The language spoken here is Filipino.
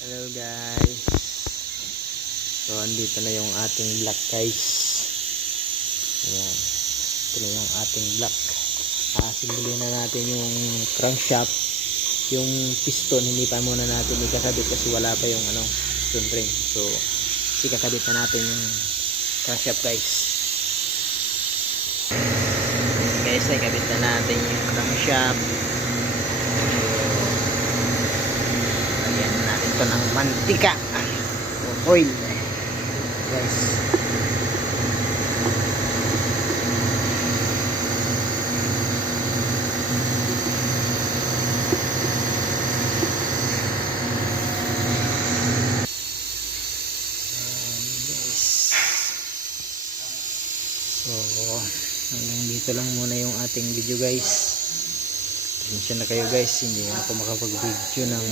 Hello guys. So andito na yung ating block guys. Ayan. Ito na yung ating block. Asimbulin na natin yung crankshaft. Yung piston hindi pa muna natin ikakabit kasi wala pa yung piston ring. So ikakabit na natin yung crankshaft guys. Guys, ikabit na natin yung crankshaft. Ito ng mantika o oil guys. So hanggang dito lang muna yung ating video guys. Pasensya na kayo guys, hindi ako makapag video ng